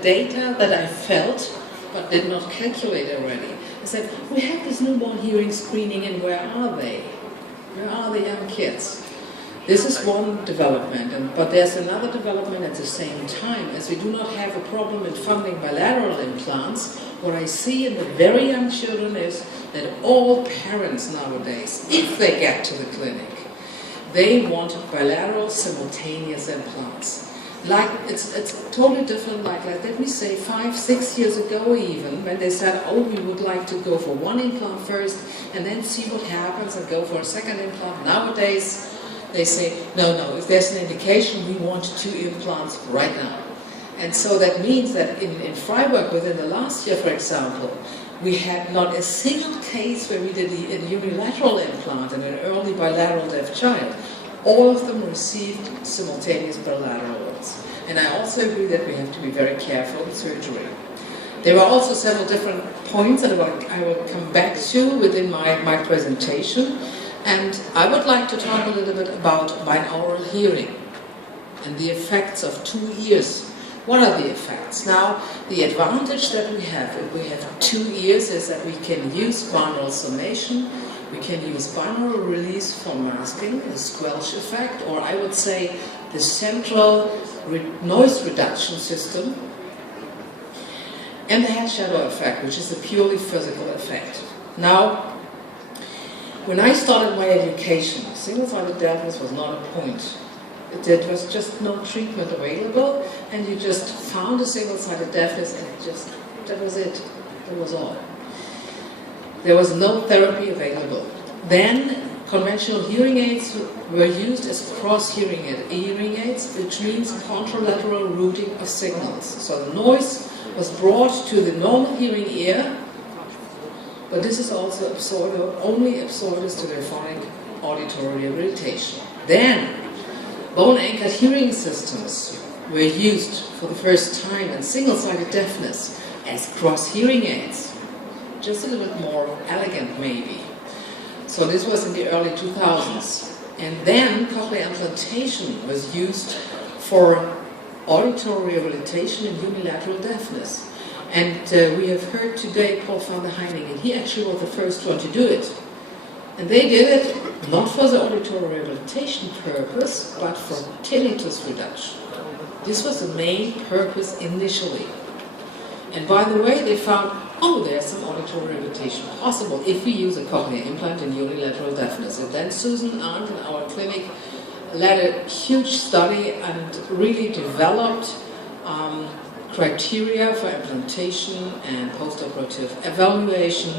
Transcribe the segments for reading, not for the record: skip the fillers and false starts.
Data that I felt but did not calculate already. I said, we have this newborn hearing screening, and where are they? Where are the young kids? This is one development, but there's another development at the same time. As we do not have a problem in funding bilateral implants, what I see in the very young children is that all parents nowadays, if they get to the clinic, they want bilateral simultaneous implants. Like it's totally different, like let me say 5-6 years ago even, when they said, oh, we would like to go for one implant first and then see what happens and go for a second implant. Nowadays they say, no, if there's an indication, we want 2 implants right now. And so that means that in Freiburg within the last year, for example, we had not a single case where we did a unilateral implant in an early bilateral deaf child. All of them received simultaneous bilateral ones. And I also agree that we have to be very careful with surgery. There were also several different points that I will come back to within my presentation. And I would like to talk a little bit about binaural hearing and the effects of 2 ears. What are the effects? Now, the advantage that we have if we have 2 ears is that we can use binaural summation. We can use binaural release for masking, the squelch effect, or I would say the central noise reduction system, and the head shadow effect, which is a purely physical effect. Now, when I started my education, single-sided deafness was not a point. There was just no treatment available, and you just found a single-sided deafness, and that was it. That was all. There was no therapy available. Then conventional hearing aids were used as cross-hearing aids, which means contralateral routing of signals. So the noise was brought to the normal hearing ear, but this is also only absorbed as telephonic auditory rehabilitation. Then bone-anchored hearing systems were used for the first time in single-sided deafness as cross-hearing aids. Just a little bit more elegant maybe. So this was in the early 2000s. And then cochlear implantation was used for auditory rehabilitation in unilateral deafness. And we have heard today Prof Antje Aschendorff, he actually was the first one to do it. And they did it not for the auditory rehabilitation purpose, but for tinnitus reduction. This was the main purpose initially. And by the way, they found, oh, there's some auditory rehabilitation possible if we use a cochlear implant in unilateral deafness. And then Susan Arndt in our clinic led a huge study and really developed criteria for implantation and postoperative evaluation.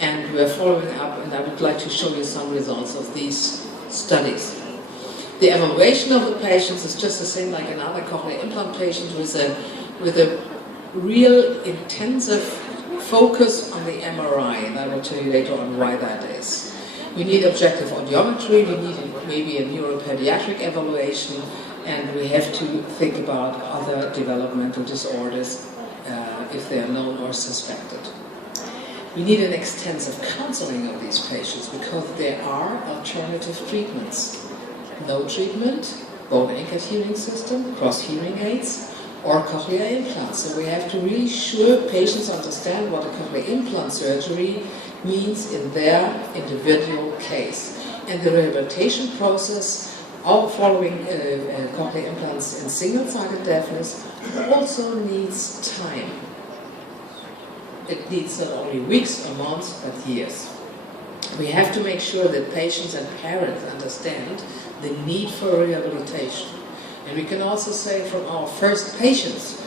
And we're following up, and I would like to show you some results of these studies. The evaluation of the patients is just the same like another cochlear implant patient with a real intensive focus on the MRI, and I will tell you later on why that is. We need objective audiometry, we need maybe a neuropediatric evaluation, and we have to think about other developmental disorders if they are known or suspected. We need an extensive counseling of these patients because there are alternative treatments. No treatment, bone-anchored hearing system, cross-hearing aids, or cochlear implants. So we have to really sure patients understand what a cochlear implant surgery means in their individual case. And the rehabilitation process of following cochlear implants in single-sided deafness also needs time. It needs not only weeks or months, but years. We have to make sure that patients and parents understand the need for rehabilitation. And we can also say from our first patients,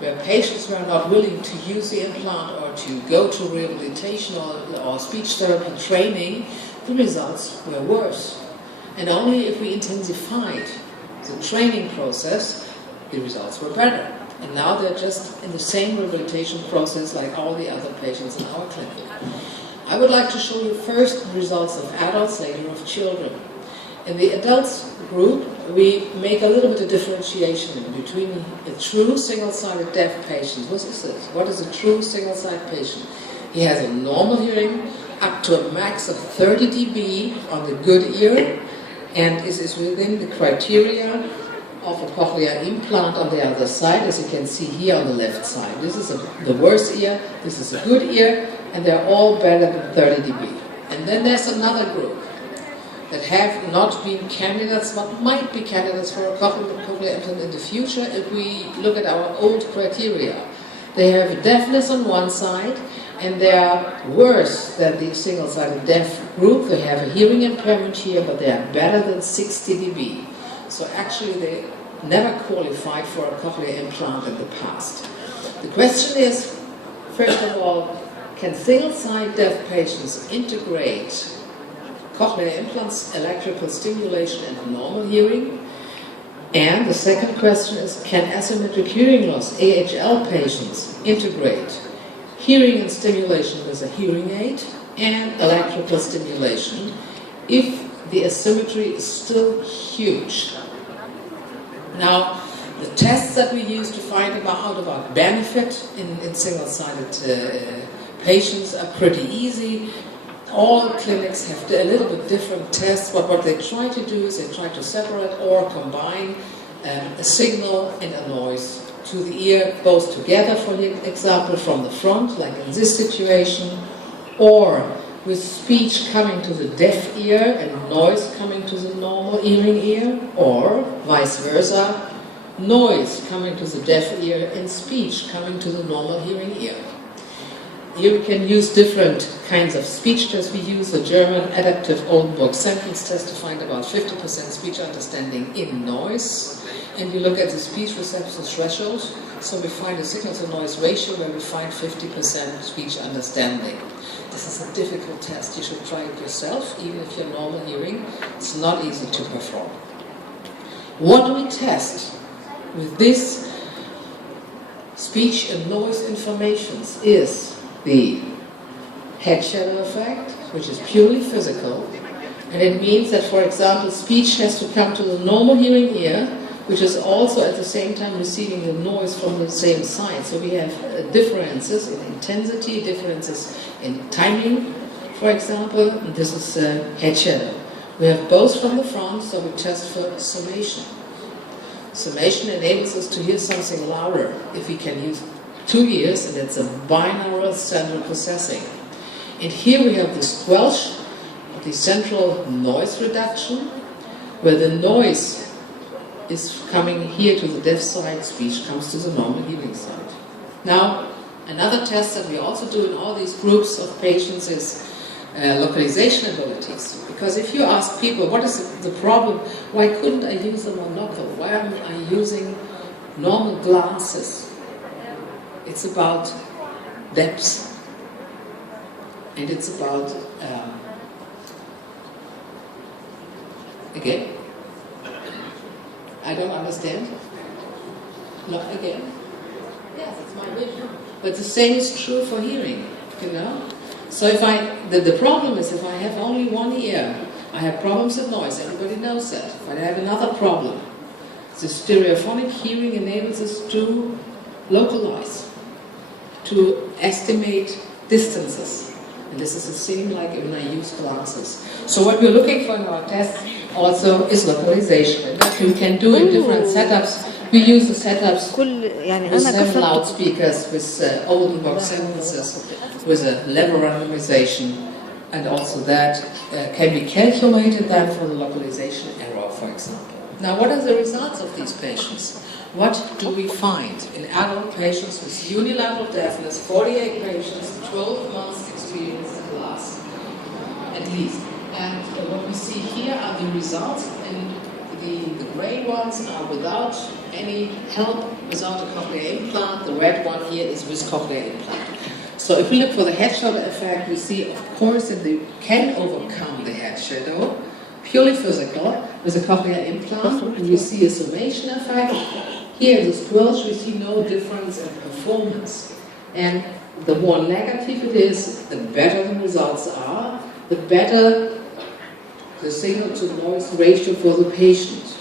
where patients were not willing to use the implant or to go to rehabilitation or speech therapy training, the results were worse. And only if we intensified the training process, the results were better. And now they're just in the same rehabilitation process like all the other patients in our clinic. I would like to show you first the results of adults, later of children. In the adults group, we make a little bit of differentiation between a true single-sided deaf patient. What is it? What is a true single-sided patient? He has a normal hearing up to a max of 30 dB on the good ear and is within the criteria of a cochlear implant on the other side, as you can see here on the left side. This is the worst ear, this is a good ear, and they're all better than 30 dB. And then there's another group that have not been candidates, but might be candidates for a cochlear implant in the future if we look at our old criteria. They have deafness on one side, and they are worse than the single-sided deaf group. They have a hearing impairment here, but they are better than 60 dB. So actually they never qualified for a cochlear implant in the past. The question is, first of all, can single-sided deaf patients integrate cochlear implants, electrical stimulation, and normal hearing? And the second question is, can asymmetric hearing loss, AHL patients, integrate hearing and stimulation with a hearing aid and electrical stimulation if the asymmetry is still huge? Now, the tests that we use to find out about benefit in single-sided patients are pretty easy. All clinics have a little bit different tests, but what they try to do is they try to separate or combine a signal and a noise to the ear, both together, for example, from the front, like in this situation, or with speech coming to the deaf ear and noise coming to the normal hearing ear, or vice versa, noise coming to the deaf ear and speech coming to the normal hearing ear. Here we can use different kinds of speech tests. We use the German adaptive Oldenburg sentence test to find about 50% speech understanding in noise. And we look at the speech reception threshold, so we find a signal-to-noise ratio where we find 50% speech understanding. This is a difficult test. You should try it yourself, even if you're normal hearing. It's not easy to perform. What do we test with this speech and noise informations is the head shadow effect, which is purely physical. And it means that, for example, speech has to come to the normal hearing ear, which is also at the same time receiving the noise from the same side. So we have differences in intensity, differences in timing, for example. And this is head shadow. We have both from the front, so we test for summation. Summation enables us to hear something louder if we can use two ears, and it's a binaural central processing. And here we have the squelch, the central noise reduction, where the noise is coming here to the deaf side, speech comes to the normal hearing side. Now, another test that we also do in all these groups of patients is localization abilities. Because if you ask people, what is the problem? Why couldn't I use a monocle? Why am I using normal glasses? It's about depth. And it's about, again, I don't understand. Not again. Yes, it's my vision. But the same is true for hearing, you know? So if the problem is if I have only one ear, I have problems with noise. Everybody knows that. If I have another problem, the stereophonic hearing enables us to localize, to estimate distances. And this is the same like when I use glasses. So what we're looking for in our tests also is localization. And that we can do in different setups. We use the setups with 7 loudspeakers, with Oldenburg sentences, with a level randomization, and also that can be calculated then for the localization error, for example. Now, what are the results of these patients? What do we find in adult patients with unilateral deafness, 48 patients, 12 months experience in class, at least? And what we see here are the results, and the gray ones are without any help, without a cochlear implant. The red one here is with cochlear implant. So if we look for the head shadow effect, we see, of course, that they can overcome the head shadow, purely physical, with a cochlear implant. And we see a summation effect. Here in the squelch, we see no difference in performance. And the more negative it is, the better the results are, the better the signal-to-noise ratio for the patient.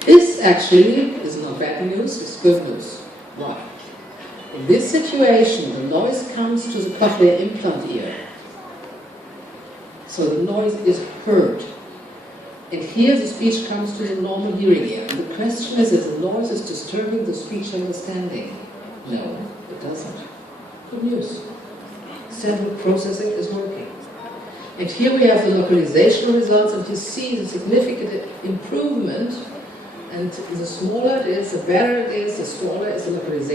This actually is not bad news, it's good news. Why? In this situation, the noise comes to the cochlear implant ear. So the noise is heard. And here the speech comes to the normal hearing ear. And the question is the noise is disturbing the speech understanding? No, it doesn't. Good news. Central processing is working. And here we have the localization results, and you see the significant improvement. And the smaller it is, the better it is, the smaller is the localization.